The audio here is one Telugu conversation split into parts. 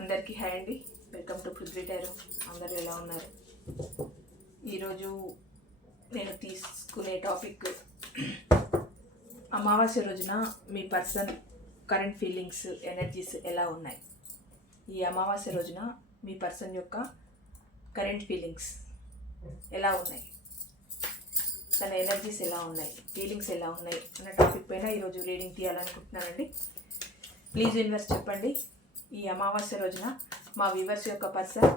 అందరికీ హాయ్ అండి. Welcome to Prithvi tarot. అందరూ ఎలా ఉన్నారు? ఈరోజు నేను తీసుకునే టాపిక్ అమావాస్య రోజున మీ పర్సన్ కరెంట్ ఫీలింగ్స్, ఎనర్జీస్ ఎలా ఉన్నాయి. ఈ అమావాస్య రోజున మీ పర్సన్ యొక్క కరెంట్ ఫీలింగ్స్ ఎలా ఉన్నాయి, తన ఎనర్జీస్ ఎలా ఉన్నాయి, ఫీలింగ్స్ ఎలా ఉన్నాయి అన్న టాపిక్ పైన ఈరోజు రీడింగ్ తీయాలనుకుంటున్నానండి. ప్లీజ్ యూనివర్స్ చెప్పండి, ఈ అమావాస్య రోజున మా వ్యూవర్స్ యొక్క పర్సన్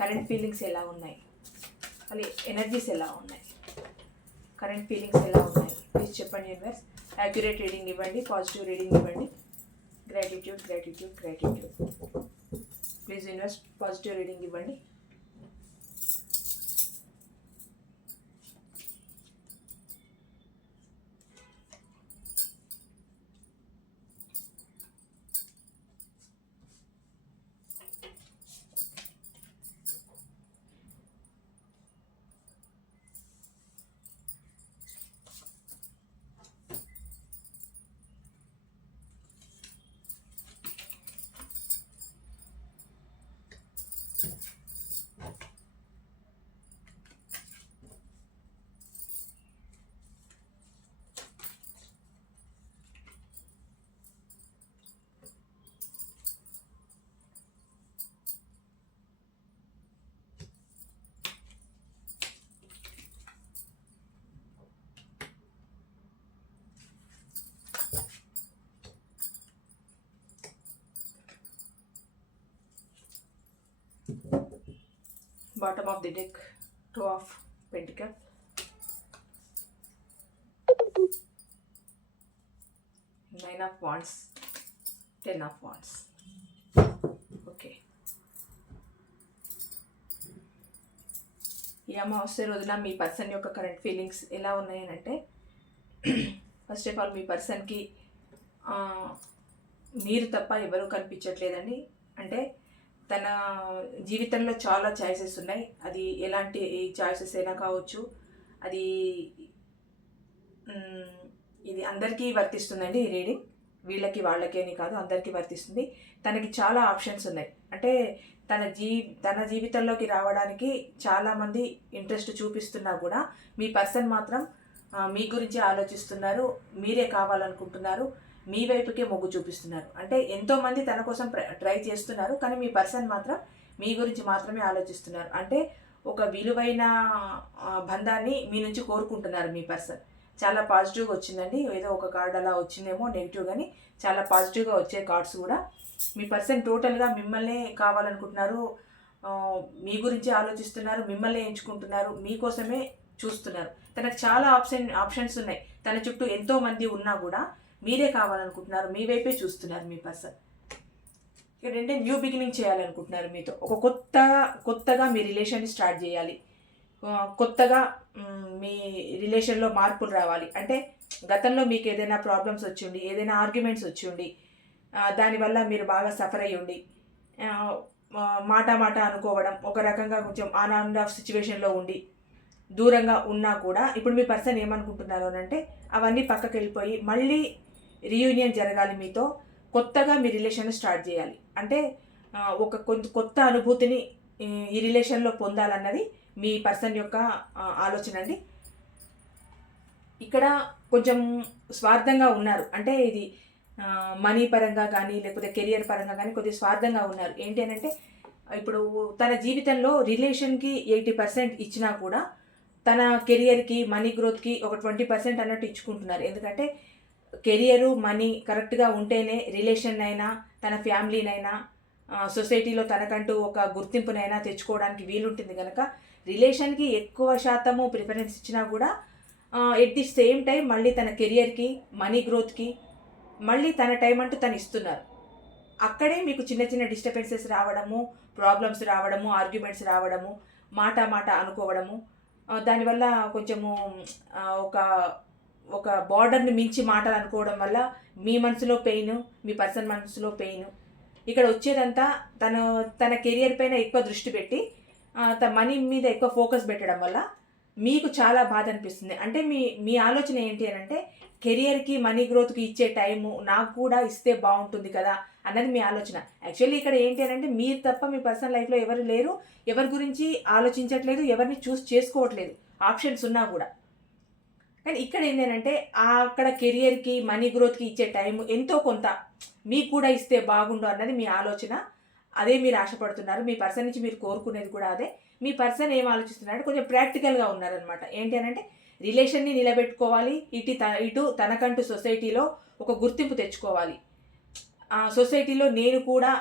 కరెంట్ ఫీలింగ్స్ ఎలా ఉన్నాయి, అది ఎనర్జీస్ ఎలా ఉన్నాయి, కరెంట్ ఫీలింగ్స్ ఎలా ఉన్నాయి. ప్లీజ్ చెప్పండి యూనివర్స్. యాక్యురేట్ రీడింగ్ ఇవ్వండి, పాజిటివ్ రీడింగ్ ఇవ్వండి. Gratitude gratitude gratitude. Please universe positive reading ఇవ్వండి. Bottom of the deck, 2 of Pentacles, 9 of Wands, 10 of Wands. Okay, ఈ అమావాస్య రోజున మీ పర్సన్ యొక్క కరెంట్ ఫీలింగ్స్ ఎలా ఉన్నాయని అంటే, ఫస్ట్ ఆఫ్ ఆల్ మీ పర్సన్కి మీరు తప్ప ఎవరూ కనిపించట్లేదండి. అంటే తన జీవితంలో చాలా చాయిసెస్ ఉన్నాయి. అది ఎలాంటి చాయిసెస్ అయినా కావచ్చు. అది ఇది అందరికీ వర్తిస్తుందండి. ఈ రీడింగ్ వీళ్ళకి వాళ్ళకి అని కాదు, అందరికీ వర్తిస్తుంది. తనకి చాలా ఆప్షన్స్ ఉన్నాయి. అంటే తన జీవితంలోకి రావడానికి చాలామంది ఇంట్రెస్ట్ చూపిస్తున్నా కూడా మీ పర్సన్ మాత్రం మీ గురించి ఆలోచిస్తున్నారు, మీరే కావాలనుకుంటున్నారు, మీ వైపుకే మొగ్గు చూపిస్తున్నారు. అంటే ఎంతోమంది తన కోసం ట్రై చేస్తున్నారు, కానీ మీ పర్సన్ మాత్రం మీ గురించి మాత్రమే ఆలోచిస్తున్నారు. అంటే ఒక విలువైన బంధాన్ని మీ నుంచి కోరుకుంటున్నారు మీ పర్సన్. చాలా పాజిటివ్గా వచ్చిందండి. ఏదో ఒక కార్డ్ అలా వచ్చిందేమో నెగిటివ్, కానీ చాలా పాజిటివ్గా వచ్చే కార్డ్స్ కూడా. మీ పర్సన్ టోటల్గా మిమ్మల్ని కావాలనుకుంటున్నారు, మీ గురించి ఆలోచిస్తున్నారు, మిమ్మల్ని ఎంచుకుంటున్నారు, మీకోసమే చూస్తున్నారు. తనకు చాలా ఆప్షన్స్ ఉన్నాయి. తన చుట్టూ ఎంతోమంది ఉన్నా కూడా మీరే కావాలనుకుంటున్నారు, మీ వైపే చూస్తున్నారు మీ పర్సన్. ఏంటంటే న్యూ బిగినింగ్ చేయాలనుకుంటున్నారు మీతో. ఒక కొత్తగా మీ రిలేషన్ని స్టార్ట్ చేయాలి. కొత్తగా మీ రిలేషన్లో మార్పులు రావాలి. అంటే గతంలో మీకు ఏదైనా ప్రాబ్లమ్స్ వచ్చి ఉండి, ఏదైనా ఆర్గ్యుమెంట్స్ వచ్చి ఉండి, దానివల్ల మీరు బాగా సఫర్ అయ్యి ఉండి, మాట అనుకోవడం, ఒక రకంగా కొంచెం ఆన్ అండ్ ఆఫ్ సిచ్యువేషన్లో ఉండి దూరంగా ఉన్నా కూడా ఇప్పుడు మీ పర్సన్ ఏమనుకుంటున్నారు అని అంటే, అవన్నీ పక్కకి వెళ్ళిపోయి మళ్ళీ రీయూనియన్ జరగాలి మీతో. కొత్తగా మీ రిలేషన్ స్టార్ట్ చేయాలి. అంటే ఒక కొత్త అనుభూతిని ఈ రిలేషన్లో పొందాలన్నది మీ పర్సన్ యొక్క ఆలోచన అండి. ఇక్కడ కొంచెం స్వార్థంగా ఉన్నారు. అంటే ఇది మనీ పరంగా కానీ లేకపోతే కెరియర్ పరంగా కానీ కొద్దిగా స్వార్థంగా ఉన్నారు. ఏంటి అని అంటే, ఇప్పుడు తన జీవితంలో రిలేషన్కి 80% ఇచ్చినా కూడా తన కెరియర్కి, మనీ గ్రోత్కి ఒక 20% అన్నట్టు ఇచ్చుకుంటున్నారు. ఎందుకంటే కెరియరు, మనీ కరెక్ట్గా ఉంటేనే రిలేషన్ అయినా, తన ఫ్యామిలీనైనా, సొసైటీలో తనకంటూ ఒక గుర్తింపునైనా తెచ్చుకోవడానికి వీలుంటుంది కనుక రిలేషన్కి ఎక్కువ శాతము ప్రిఫరెన్స్ ఇచ్చినా కూడా ఎట్ ది సేమ్ టైం మళ్ళీ తన కెరియర్కి, మనీ గ్రోత్కి మళ్ళీ తన టైం అంటూ తను ఇస్తున్నారు. అక్కడే మీకు చిన్న చిన్న డిస్టర్బెన్సెస్ రావడము, ప్రాబ్లమ్స్ రావడము, ఆర్గ్యుమెంట్స్ రావడము, మాట అనుకోవడము, దానివల్ల కొంచెము ఒక బార్డర్ని మించి మాటలు అనుకోవడం వల్ల మీ మనసులో పెయిన్, మీ పర్సన్ మనసులో పెయిన్. ఇక్కడ వచ్చేదంతా తన కెరియర్ పైన ఎక్కువ దృష్టి పెట్టి తన మనీ మీద ఎక్కువ ఫోకస్ పెట్టడం వల్ల మీకు చాలా బాధ అనిపిస్తుంది. అంటే మీ ఆలోచన ఏంటి అని అంటే, కెరియర్కి, మనీ గ్రోత్కి ఇచ్చే టైము నాకు కూడా ఇస్తే బాగుంటుంది కదా అన్నది మీ ఆలోచన. యాక్చువల్లీ ఇక్కడ ఏంటి అని అంటే మీరు తప్ప మీ పర్సనల్ లైఫ్లో ఎవరు లేరు, ఎవరి గురించి ఆలోచించట్లేదు, ఎవరిని చూస్ చేసుకోవట్లేదు, ఆప్షన్స్ ఉన్నా కూడా. కానీ ఇక్కడ ఏంటంటే అక్కడ కెరియర్కి మనీ గ్రోత్కి ఇచ్చే టైం ఎంతో కొంత మీకు కూడా ఇస్తే బాగుండు అన్నది మీ ఆలోచన. అదే మీరు ఆశపడుతున్నారు. మీ పర్సన్ నుంచి మీరు కోరుకునేది కూడా అదే. మీ పర్సన్ ఏం ఆలోచిస్తున్నారంటే కొంచెం ప్రాక్టికల్గా ఉన్నారనమాట. ఏంటి అని అంటే రిలేషన్ని నిలబెట్టుకోవాలి, ఇటు తనకంటూ సొసైటీలో ఒక గుర్తింపు తెచ్చుకోవాలి. సొసైటీలో నేను కూడా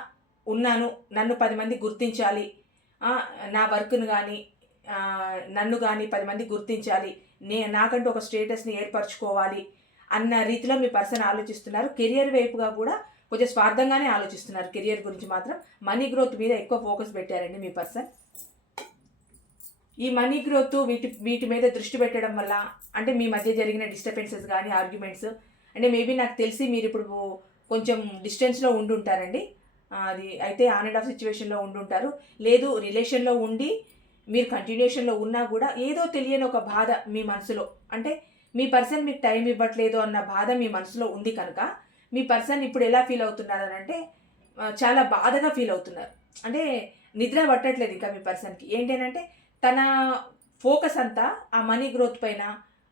ఉన్నాను, నన్ను 10 మంది గుర్తించాలి, నా వర్క్ను కానీ నన్ను కానీ 10 మంది గుర్తించాలి, నాకంటూ ఒక స్టేటస్ని ఏర్పరచుకోవాలి అన్న రీతిలో మీ పర్సన్ ఆలోచిస్తున్నారు. కెరియర్ వైపుగా కూడా కొంచెం స్వార్థంగానే ఆలోచిస్తున్నారు. కెరియర్ గురించి మాత్రం మనీ గ్రోత్ మీద ఎక్కువ ఫోకస్ పెట్టారండి మీ పర్సన్. ఈ మనీ గ్రోత్ వీటి మీద దృష్టి పెట్టడం వల్ల అంటే మీ మధ్య జరిగిన డిస్టర్బెన్సెస్ కానీ ఆర్గ్యుమెంట్స్ అంటే మేబీ నాకు తెలిసి మీరు ఇప్పుడు కొంచెం డిస్టెన్స్లో ఉండుంటారండి. అది అయితే ఆన్ అండ్ ఆఫ్ సిచ్యువేషన్లో ఉండుంటారు. లేదు రిలేషన్లో ఉండి మీరు కంటిన్యూషన్లో ఉన్నా కూడా ఏదో తెలియని ఒక బాధ మీ మనసులో, అంటే మీ పర్సన్ మీకు టైం ఇవ్వట్లేదు అన్న బాధ మీ మనసులో ఉంది కనుక మీ పర్సన్ ఇప్పుడు ఎలా ఫీల్ అవుతున్నారు అని అంటే చాలా బాధగా ఫీల్ అవుతున్నారు. అంటే నిద్ర పట్టట్లేదు ఇంకా మీ పర్సన్కి. ఏంటంటే తన ఫోకస్ అంతా ఆ మనీ గ్రోత్ పైన,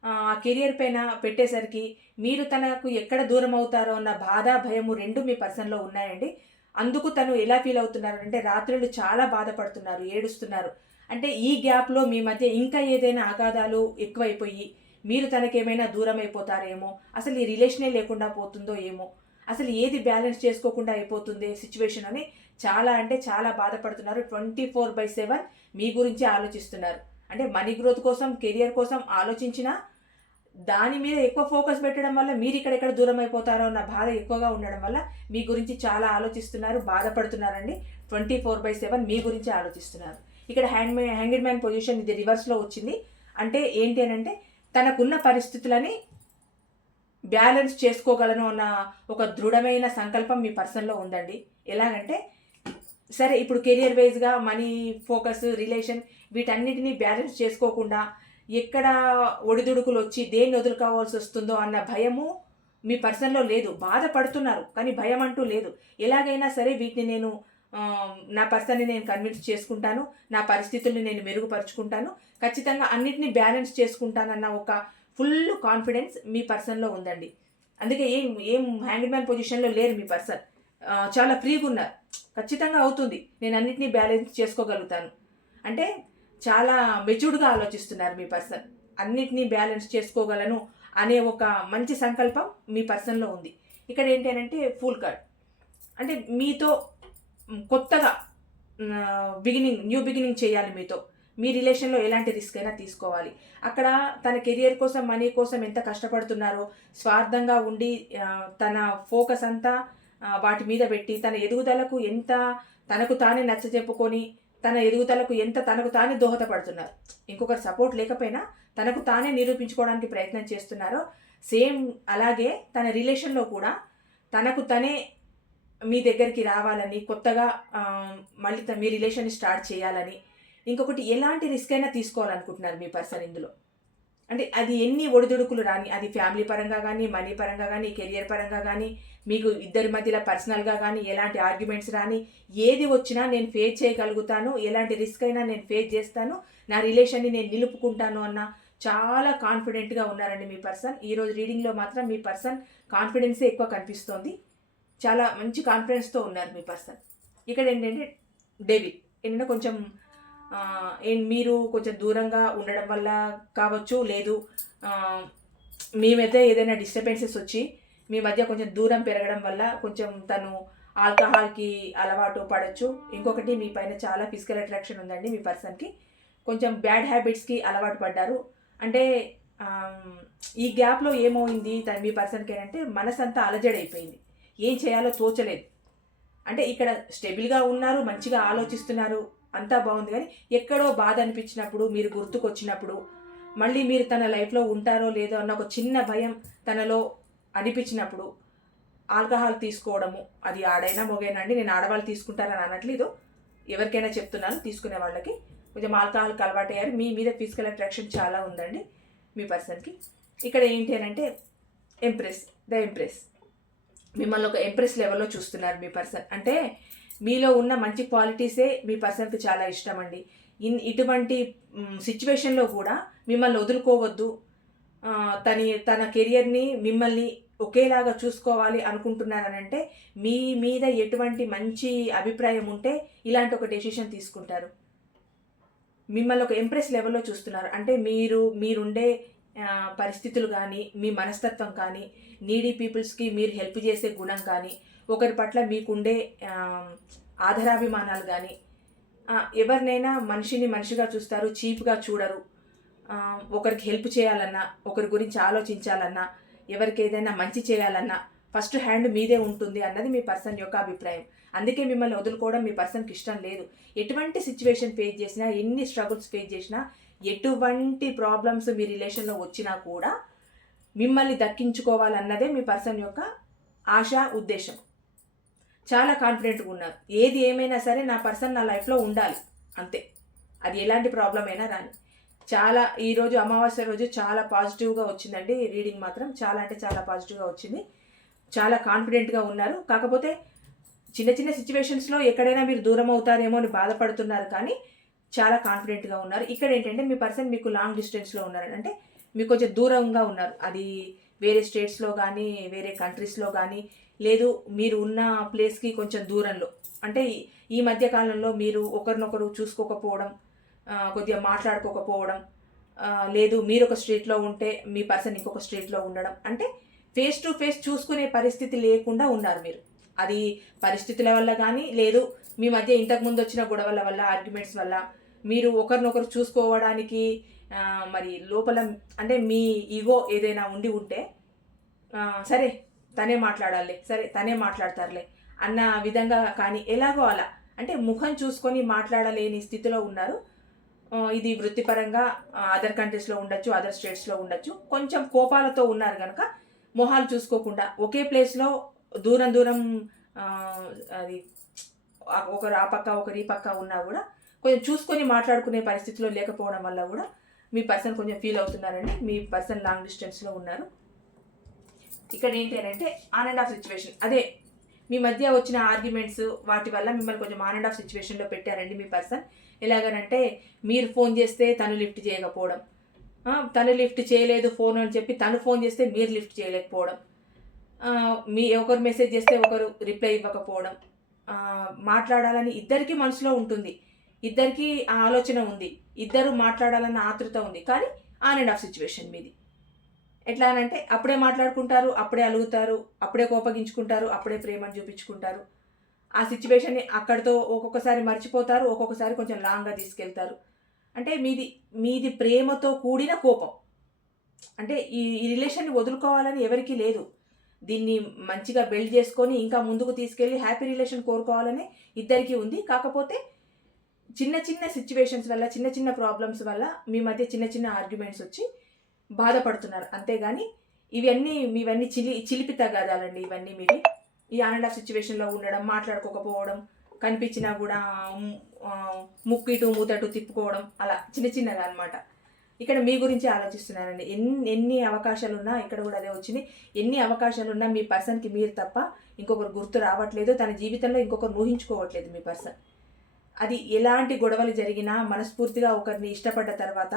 ఆ కెరియర్ పైన పెట్టేసరికి మీరు తనకు ఎక్కడ దూరం అవుతారో అన్న బాధ భయము రెండు మీ పర్సన్లో ఉన్నాయండి. అందుకు తను ఎలా ఫీల్ అవుతున్నారు అంటే రాత్రులు చాలా బాధపడుతున్నారు, ఏడుస్తున్నారు. అంటే ఈ గ్యాప్లో మీ మధ్య ఇంకా ఏదైనా అగాధాలు ఎక్కువైపోయి మీరు తనకేమైనా దూరం అయిపోతారేమో, అసలు ఈ రిలేషనే లేకుండా పోతుందో ఏమో, అసలు ఏది బ్యాలెన్స్ చేసుకోకుండా అయిపోతుంది సిచ్యువేషన్ అని చాలా అంటే చాలా బాధపడుతున్నారు. 24/7 మీ గురించి ఆలోచిస్తున్నారు. అంటే మనీ గ్రోత్ కోసం, కెరియర్ కోసం ఆలోచించినా దాని మీద ఎక్కువ ఫోకస్ పెట్టడం వల్ల మీరు ఇక్కడెక్కడ దూరం అయిపోతారో అన్న బాధ ఎక్కువగా ఉండడం వల్ల మీ గురించి చాలా ఆలోచిస్తున్నారు, బాధపడుతున్నారండి. 24/7 మీ గురించి ఆలోచిస్తున్నారు. ఇక్కడ హ్యాంగ్డ్ మ్యాన్ పొజిషన్ ఇది రివర్స్లో వచ్చింది. అంటే ఏంటి అని అంటే తనకున్న పరిస్థితులని బ్యాలెన్స్ చేసుకోగలను అన్న ఒక దృఢమైన సంకల్పం మీ పర్సన్లో ఉందండి. ఎలాగంటే సరే ఇప్పుడు కెరియర్ వైజ్గా మనీ ఫోకస్, రిలేషన్ వీటన్నిటినీ బ్యాలెన్స్ చేసుకోకుండా ఎక్కడ ఒడిదుడుకులు వచ్చి దేన్ని వదులుకోవాల్సి వస్తుందో అన్న భయము మీ పర్సన్లో లేదు. బాధపడుతున్నారు కానీ భయం అంటూ లేదు. ఎలాగైనా సరే వీటిని నేను నా పర్సన్ని నేను కన్విన్స్ చేసుకుంటాను, నా పరిస్థితుల్ని నేను మెరుగుపరుచుకుంటాను, ఖచ్చితంగా అన్నిటినీ బ్యాలెన్స్ చేసుకుంటానన్న ఒక ఫుల్ కాన్ఫిడెన్స్ మీ పర్సన్లో ఉందండి. అందుకే ఏం హ్యాండ్ మ్యాన్ పొజిషన్లో లేరు మీ పర్సన్. చాలా ఫ్రీగా ఉన్నారు. ఖచ్చితంగా అవుతుంది, నేను అన్నిటినీ బ్యాలెన్స్ చేసుకోగలుగుతాను అంటే చాలా మెచ్యూర్డ్గా ఆలోచిస్తున్నారు మీ పర్సన్. అన్నిటినీ బ్యాలెన్స్ చేసుకోగలను అనే ఒక మంచి సంకల్పం మీ పర్సన్లో ఉంది. ఇక్కడ ఏంటి అంటే ఫుల్ కార్డ్ అంటే మీతో కొత్తగా న్యూ బిగినింగ్ చేయాలి. మీతో మీ రిలేషన్లో ఎలాంటి రిస్క్ అయినా తీసుకోవాలి. అక్కడ తన కెరియర్ కోసం, మనీ కోసం ఎంత కష్టపడుతున్నారో, స్వార్థంగా ఉండి తన ఫోకస్ అంతా వాటి మీద పెట్టి తన ఎదుగుదలకు ఎంత తనకు తానే నచ్చజెప్పుకొని తన ఎదుగుదలకు ఎంత తనకు తానే దోహదపడుతున్నారు. ఇంకొకరి సపోర్ట్ లేకపోయినా తనకు తానే నిరూపించుకోవడానికి ప్రయత్నం చేస్తున్నారో సేమ్ అలాగే తన రిలేషన్లో కూడా తనకు తనే మీ దగ్గరికి రావాలని, కొత్తగా మళ్ళీ మీ రిలేషన్ స్టార్ట్ చేయాలని, ఇంకొకటి ఎలాంటి రిస్క్ అయినా తీసుకోవాలనుకుంటున్నారు మీ పర్సన్ ఇందులో. అంటే అది ఎన్ని ఒడిదుడుకులు రాని, అది ఫ్యామిలీ పరంగా కానీ, మనీ పరంగా కానీ, కెరియర్ పరంగా కానీ, మీకు ఇద్దరి మధ్యలో పర్సనల్గా కానీ ఎలాంటి ఆర్గ్యుమెంట్స్ రాని, ఏది వచ్చినా నేను ఫేస్ చేయగలుగుతాను, ఎలాంటి రిస్క్ అయినా నేను ఫేస్ చేస్తాను, నా రిలేషన్ని నేను నిలుపుకుంటాను అన్న చాలా కాన్ఫిడెంట్గా ఉన్నారండి మీ పర్సన్. ఈరోజు రీడింగ్లో మాత్రం మీ పర్సన్ కాన్ఫిడెన్సే ఎక్కువ కనిపిస్తోంది. చాలా మంచి కాన్ఫిడెన్స్తో ఉన్నారు మీ పర్సన్. ఇక్కడ ఏంటంటే డేవిడ్ ఏంటంటే కొంచెం మీరు కొంచెం దూరంగా ఉండడం వల్ల కావచ్చు, లేదు మీ మధ్య ఏదైనా డిస్టర్బెన్సెస్ వచ్చి మీ మధ్య కొంచెం దూరం పెరగడం వల్ల కొంచెం తను ఆల్కహాల్కి అలవాటు పడవచ్చు. ఇంకొకటి మీ పైన చాలా ఫిజికల్ అట్రాక్షన్ ఉందండి మీ పర్సన్కి. కొంచెం బ్యాడ్ హ్యాబిట్స్కి అలవాటు పడ్డారు. అంటే ఈ గ్యాప్లో ఏమైంది మీ పర్సన్కి అంటే మనసంతా అలజడైపోయింది, ఏం చేయాలో తోచలేదు. అంటే ఇక్కడ స్టెబుల్గా ఉన్నారు, మంచిగా ఆలోచిస్తున్నారు, అంతా బాగుంది. కానీ ఎక్కడో బాధ అనిపించినప్పుడు, మీరు గుర్తుకొచ్చినప్పుడు, మళ్ళీ మీరు తన లైఫ్లో ఉంటారో లేదో అన్న ఒక చిన్న భయం తనలో అనిపించినప్పుడు ఆల్కహాల్ తీసుకోవడము, అది ఆడైనా మొగైనా అండి, నేను ఆడవాళ్ళు తీసుకుంటారని అనట్లేదు, ఎవరికైనా చెప్తున్నాను, తీసుకునే వాళ్ళకి కొంచెం ఆల్కహాల్కి అలవాటయ్యారు. మీ మీద ఫిజికల్ అట్రాక్షన్ చాలా ఉందండి మీ పర్సన్కి. ఇక్కడ ఏంటి అని అంటే ద ఎంప్రెస్ మిమ్మల్ని ఒక ఎంప్రెస్ లెవెల్లో చూస్తున్నారు మీ పర్సన్. అంటే మీలో ఉన్న మంచి క్వాలిటీసే మీ పర్సన్కి చాలా ఇష్టం అండి. ఇటువంటి సిచ్యువేషన్లో కూడా మిమ్మల్ని వదులుకోవద్దు, తన కెరియర్ని మిమ్మల్ని ఒకేలాగా చూసుకోవాలి అనుకుంటున్నారనంటే మీ మీద ఎటువంటి మంచి అభిప్రాయం ఉంటే ఇలాంటి ఒక డెసిషన్ తీసుకుంటారు. మిమ్మల్ని ఒక ఎంప్రెస్ లెవెల్లో చూస్తున్నారు. అంటే మీరుండే పరిస్థితులు కానీ, మీ మనస్తత్వం కానీ, నీడీ పీపుల్స్కి మీరు హెల్ప్ చేసే గుణం కానీ, ఒకరి పట్ల మీకుండే ఆదరాభిమానాలు కానీ, ఎవరినైనా మనిషిని మనిషిగా చూస్తారు, చీప్గా చూడరు. ఒకరికి హెల్ప్ చేయాలన్నా, ఒకరి గురించి ఆలోచించాలన్నా, ఎవరికి ఏదైనా మంచి చేయాలన్నా ఫస్ట్ హ్యాండ్ మీదే ఉంటుంది అన్నది మీ పర్సన్ యొక్క అభిప్రాయం. అందుకే మిమ్మల్ని వదులుకోవడం మీ పర్సన్కి ఇష్టం లేదు. ఎటువంటి సిచ్యువేషన్ ఫేస్ చేసినా, ఎన్ని స్ట్రగుల్స్ ఫేస్ చేసినా, ఎటువంటి ప్రాబ్లమ్స్ మీ రిలేషన్లో వచ్చినా కూడా మిమ్మల్ని దక్కించుకోవాలన్నదే మీ పర్సన్ యొక్క ఆశ, ఉద్దేశం. చాలా కాన్ఫిడెంట్గా ఉన్నారు. ఏది ఏమైనా సరే నా పర్సన్ నా లైఫ్లో ఉండాలి అంతే, అది ఎలాంటి ప్రాబ్లం అయినా రాని. చాలా ఈరోజు అమావాస్య రోజు చాలా పాజిటివ్గా వచ్చిందండి రీడింగ్ మాత్రం. చాలా అంటే చాలా పాజిటివ్గా వచ్చింది. చాలా కాన్ఫిడెంట్గా ఉన్నారు. కాకపోతే చిన్న చిన్న సిచ్యువేషన్స్లో ఎక్కడైనా మీరు దూరం అవుతారేమో అని బాధపడుతున్నారు, కానీ చాలా కాన్ఫిడెంట్గా ఉన్నారు. ఇక్కడ ఏంటంటే మీ పర్సన్ మీకు లాంగ్ డిస్టెన్స్లో ఉన్నారు, అంటే మీకు కొంచెం దూరంగా ఉన్నారు. అది వేరే స్టేట్స్లో కానీ, వేరే కంట్రీస్లో కానీ, లేదు మీరు ఉన్న ప్లేస్కి కొంచెం దూరంలో. అంటే ఈ మధ్య కాలంలో మీరు ఒకరినొకరు చూసుకోకపోవడం, కొద్దిగా మాట్లాడుకోకపోవడం, లేదు మీరు ఒక స్ట్రీట్లో ఉంటే మీ పర్సన్ ఇంకొక స్ట్రీట్లో ఉండడం, అంటే ఫేస్ టు ఫేస్ చూసుకునే పరిస్థితి లేకుండా ఉన్నారు మీరు. అది పరిస్థితుల వల్ల కానీ, లేదు మీ మధ్య ఇంతకుముందు వచ్చిన గొడవల వల్ల, ఆర్గ్యుమెంట్స్ వల్ల మీరు ఒకరినొకరు చూసుకోవడానికి మరి లోపల అంటే మీ ఈగో ఏదైనా ఉంటే సరే తనే మాట్లాడాలి, సరే తనే మాట్లాడతారులే అన్న విధంగా కానీ, ఎలాగో అలా అంటే ముఖం చూసుకొని మాట్లాడలేని స్థితిలో ఉన్నారు. ఇది వృత్తిపరంగా అదర్ కంట్రీస్లో ఉండొచ్చు, అదర్ స్టేట్స్లో ఉండొచ్చు. కొంచెం కోపాలతో ఉన్నారు కనుక మొహాలు చూసుకోకుండా ఒకే ప్లేస్లో దూరం దూరం అది ఒకరు ఆ పక్క ఒకరు ఈ పక్క ఉన్నా కూడా కొంచెం చూసుకొని మాట్లాడుకునే పరిస్థితిలో లేకపోవడం వల్ల కూడా మీ పర్సన్ కొంచెం ఫీల్ అవుతున్నారండి. మీ పర్సన్ లాంగ్ డిస్టెన్స్లో ఉన్నారు. ఇక్కడ ఏంటి అంటే ఆన్ అండ్ ఆఫ్ సిచ్యువేషన్, అదే మీ మధ్య వచ్చిన ఆర్గ్యుమెంట్స్ వాటి వల్ల మిమ్మల్ని కొంచెం ఆన్ అండ్ ఆఫ్ సిచ్యువేషన్లో పెట్టారండి మీ పర్సన్. ఎలాగనంటే మీరు ఫోన్ చేస్తే తను లిఫ్ట్ చేయకపోవడం, తను లిఫ్ట్ చేయలేదు ఫోన్ అని చెప్పి తను ఫోన్ చేస్తే మీరు లిఫ్ట్ చేయలేకపోవడం, మీ ఒకరు మెసేజ్ చేస్తే ఒకరు రిప్లై ఇవ్వకపోవడం, మాట్లాడాలని ఇద్దరికీ మనసులో ఉంటుంది, ఇద్దరికీ ఆ ఆలోచన ఉంది, ఇద్దరు మాట్లాడాలన్న ఆతృత ఉంది, కానీ ఆన్ అండ్ ఆఫ్ సిచ్యువేషన్ మీది. ఎట్లా అంటే అప్పుడే మాట్లాడుకుంటారు, అప్పుడే అలుగుతారు, అప్పుడే కోపగించుకుంటారు, అప్పుడే ప్రేమను చూపించుకుంటారు. ఆ సిచ్యువేషన్ని అక్కడితో ఒక్కొక్కసారి మర్చిపోతారు, ఒక్కొక్కసారి కొంచెం లాంగ్గా తీసుకెళ్తారు. అంటే మీది ప్రేమతో కూడిన కోపం. అంటే ఈ రిలేషన్ని వదులుకోవాలని ఎవరికీ లేదు. దీన్ని మంచిగా బిల్డ్ చేసుకొని ఇంకా ముందుకు తీసుకెళ్ళి హ్యాపీ రిలేషన్ కోరుకోవాలని ఇద్దరికీ ఉంది. కాకపోతే చిన్న చిన్న సిచ్యువేషన్స్ వల్ల, చిన్న చిన్న ప్రాబ్లమ్స్ వల్ల మీ మధ్య చిన్న చిన్న ఆర్గ్యుమెంట్స్ వచ్చి బాధపడుతున్నారు. అంతేగాని మీవన్నీ చిలిపి తగాదాలండి. ఇవన్నీ మీవి ఈ ఆన్ అండ్ ఆఫ్ సిచ్యువేషన్లో ఉండడం, మాట్లాడుకోకపోవడం, కనిపించినా కూడా ముక్కు ఇటు మూతటు తిప్పుకోవడం, అలా చిన్న చిన్నగా అనమాట. ఇక్కడ మీ గురించి ఆలోచిస్తున్నారండి. ఎన్ని అవకాశాలు ఉన్నా, ఇక్కడ కూడా అదే వచ్చింది, ఎన్ని అవకాశాలున్నా మీ పర్సన్కి మీరు తప్ప ఇంకొకరు గుర్తు రావట్లేదు. తన జీవితంలో ఇంకొకరు ఊహించుకోవట్లేదు మీ పర్సన్. అది ఎలాంటి గొడవలు జరిగినా మనస్ఫూర్తిగా ఒకరిని ఇష్టపడ్డ తర్వాత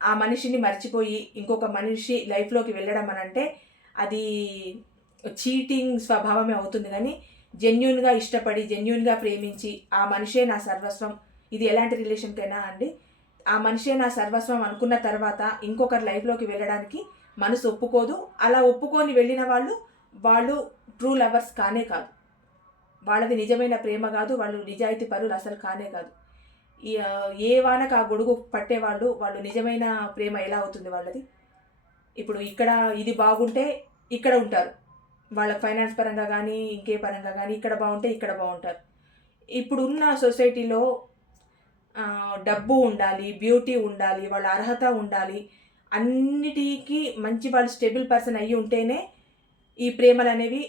ఆ మనిషిని మర్చిపోయి ఇంకొక మనిషి లైఫ్లోకి వెళ్ళడం అనంటే అది చీటింగ్ స్వభావమే అవుతుంది. కానీ జెన్యూన్గా ఇష్టపడి, జెన్యూన్గా ప్రేమించి ఆ మనిషే నా సర్వస్వం, ఇది ఎలాంటి రిలేషన్కైనా అండి, ఆ మనిషే నా సర్వస్వం అనుకున్న తర్వాత ఇంకొకరి లైఫ్లోకి వెళ్ళడానికి మనసు ఒప్పుకోదు. అలా ఒప్పుకొని వెళ్ళిన వాళ్ళు ట్రూ లవర్స్ కానే కాదు, వాళ్ళది నిజమైన ప్రేమ కాదు, వాళ్ళు నిజాయితీ పరులు అసలు కానే కాదు. ఏ వానకు ఆ గొడుగు పట్టేవాళ్ళు, వాళ్ళు నిజమైన ప్రేమ ఎలా అవుతుంది వాళ్ళది? ఇప్పుడు ఇక్కడ ఇది బాగుంటే ఇక్కడ ఉంటారు, వాళ్ళ ఫైనాన్స్ పరంగా కానీ ఇంకే పరంగా కానీ ఇక్కడ బాగుంటే ఇక్కడ బాగుంటారు. ఇప్పుడున్న సొసైటీలో డబ్బు ఉండాలి, బ్యూటీ ఉండాలి, వాళ్ళ అర్హత ఉండాలి, అన్నిటికీ మంచి వాళ్ళు స్టేబుల్ పర్సన్ అయ్యి ఉంటేనే ఈ ప్రేమలు అనేవి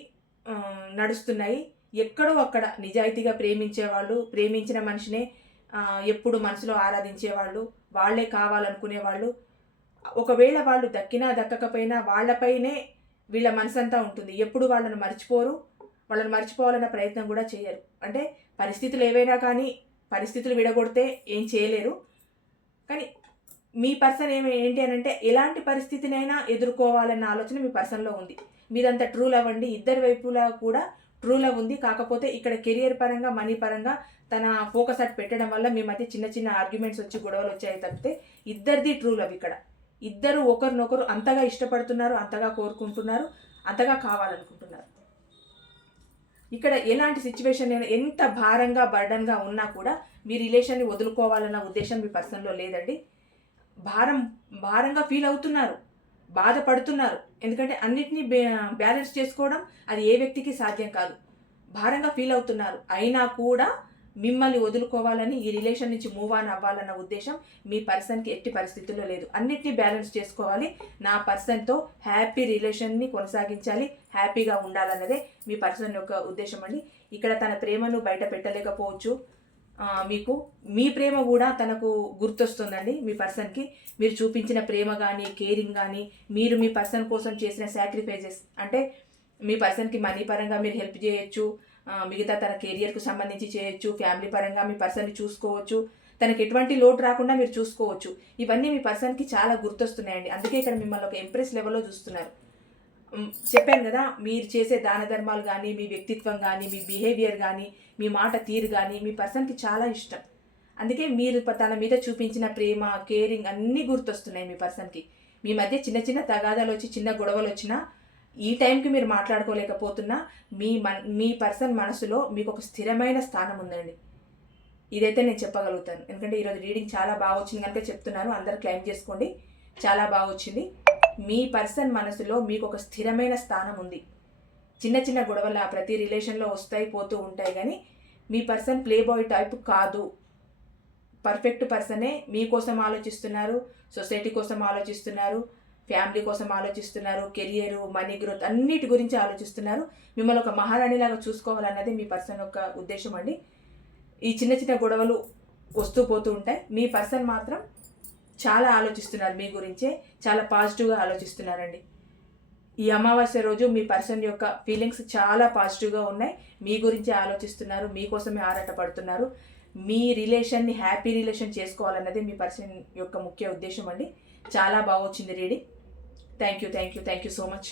నడుస్తున్నాయి. ఎక్కడో అక్కడ నిజాయితీగా ప్రేమించేవాళ్ళు, ప్రేమించిన మనిషినే ఎప్పుడు మనసులో ఆరాధించేవాళ్ళు, వాళ్ళే కావాలనుకునేవాళ్ళు, ఒకవేళ వాళ్ళు దక్కినా దక్కకపోయినా వాళ్ళపైనే వీళ్ళ మనసంతా ఉంటుంది. ఎప్పుడు వాళ్ళని మర్చిపోరు, వాళ్ళని మర్చిపోవాలన్న ప్రయత్నం కూడా చేయరు. అంటే పరిస్థితులు ఏవైనా కానీ పరిస్థితులు విడగొడితే ఏం చేయలేరు. కానీ మీ పర్సన్ ఏంటి అని అంటే ఎలాంటి పరిస్థితినైనా ఎదుర్కోవాలన్న ఆలోచన మీ పర్సన్లో ఉంది. మీదంతా ట్రూ లవ్ అండి. ఇద్దరి వైపులా కూడా ట్రూ లవ్ ఉంది. కాకపోతే ఇక్కడ కెరియర్ పరంగా మనీ పరంగా తన ఫోకస్ అట్ పెట్టడం వల్ల మీ మధ్య చిన్న చిన్న ఆర్గ్యుమెంట్స్ వచ్చి గొడవలు వచ్చాయి తప్పితే ఇద్దరిది ట్రూ లవ్. ఇక్కడ ఇద్దరు ఒకరినొకరు అంతగా ఇష్టపడుతున్నారు, అంతగా కోరుకుంటున్నారు, అంతగా కావాలనుకుంటున్నారు. ఇక్కడ ఎలాంటి సిచ్యువేషన్ అయినా ఎంత బర్డన్గా ఉన్నా కూడా మీ రిలేషన్ని వదులుకోవాలన్న ఉద్దేశం మీ పర్సన్లో లేదండి. భారంగా ఫీల్ అవుతున్నారు, బాధపడుతున్నారు. ఎందుకంటే అన్నిటినీ బ్యాలెన్స్ చేసుకోవడం అది ఏ వ్యక్తికి సాధ్యం కాదు. భారంగా ఫీల్ అవుతున్నారు. అయినా కూడా మిమ్మల్ని వదులుకోవాలని, ఈ రిలేషన్ నుంచి మూవ్ ఆన్ అవ్వాలన్న ఉద్దేశం మీ పర్సన్కి ఎట్టి పరిస్థితుల్లో లేదు. అన్నిటినీ బ్యాలెన్స్ చేసుకోవాలి, నా పర్సన్తో హ్యాపీ రిలేషన్ని కొనసాగించాలి, హ్యాపీగా ఉండాలన్నదే మీ పర్సన్ యొక్క ఉద్దేశం అండి. ఇక్కడ తన ప్రేమను బయట పెట్టలేకపోవచ్చు. మీకు మీ ప్రేమ కూడా తనకు గుర్తొస్తుందండి. మీ పర్సన్కి మీరు చూపించిన ప్రేమ కానీ, కేరింగ్ కానీ, మీరు మీ పర్సన్ కోసం చేసిన సాక్రిఫైజెస్, అంటే మీ పర్సన్కి మనీ పరంగా మీరు హెల్ప్ చేయొచ్చు, మిగతా తన కెరియర్కు సంబంధించి చేయొచ్చు, ఫ్యామిలీ పరంగా మీ పర్సన్ని చూసుకోవచ్చు, తనకి ఎటువంటి లోటు రాకుండా మీరు చూసుకోవచ్చు. ఇవన్నీ మీ పర్సన్కి చాలా గుర్తొస్తున్నాయండి. అందుకే ఇక్కడ మిమ్మల్ని ఒక ఇంప్రెస్ లెవెల్లో చూస్తున్నారు. చెప్పాను కదా, మీరు చేసే దాన ధర్మాలు కానీ, మీ వ్యక్తిత్వం కానీ, మీ బిహేవియర్ కానీ, మీ మాట తీరు కానీ మీ పర్సన్కి చాలా ఇష్టం. అందుకే మీరు తన మీద చూపించిన ప్రేమ, కేరింగ్ అన్నీ గుర్తొస్తున్నాయి మీ పర్సన్కి. మీ మధ్య చిన్న చిన్న తగాదాలు వచ్చి, చిన్న గొడవలు వచ్చినా, ఈ టైంకి మీరు మాట్లాడుకోలేకపోతున్నా మీ పర్సన్ మనసులో మీకు ఒక స్థిరమైన స్థానం ఉందండి. ఇదైతే నేను చెప్పగలుగుతాను. ఎందుకంటే ఈరోజు రీడింగ్ చాలా బాగా వచ్చింది కనుక చెప్తున్నాను. అందరు క్లెయిమ్ చేసుకోండి, చాలా బాగా వచ్చింది. మీ పర్సన్ మనసులో మీకు ఒక స్థిరమైన స్థానం ఉంది. చిన్న చిన్న గొడవలు ప్రతి రిలేషన్లో వస్తాయి, పోతూ ఉంటాయి. కానీ మీ పర్సన్ ప్లే బాయ్ టైప్ కాదు. పర్ఫెక్ట్ పర్సనే. మీకోసం ఆలోచిస్తున్నారు, సొసైటీ కోసం ఆలోచిస్తున్నారు, ఫ్యామిలీ కోసం ఆలోచిస్తున్నారు, కెరియర్, మనీ గ్రోత్ అన్నిటి గురించి ఆలోచిస్తున్నారు. మిమ్మల్ని ఒక మహారాణిలాగా చూసుకోవాలన్నది మీ పర్సన్ యొక్క ఉద్దేశం అండి. ఈ చిన్న చిన్న గొడవలు వస్తూ పోతూ ఉంటాయి. మీ పర్సన్ మాత్రం చాలా ఆలోచిస్తున్నారు, మీ గురించే చాలా పాజిటివ్గా ఆలోచిస్తున్నారండి. ఈ అమావాస్య రోజు మీ పర్సన్ యొక్క ఫీలింగ్స్ చాలా పాజిటివ్గా ఉన్నాయి. మీ గురించే ఆలోచిస్తున్నారు, మీకోసమే ఆరాటపడుతున్నారు. మీ రిలేషన్ని హ్యాపీ రిలేషన్ చేసుకోవాలన్నది మీ పర్సన్ యొక్క ముఖ్య ఉద్దేశం అండి. చాలా బాగా వచ్చింది reading. Thank you so much.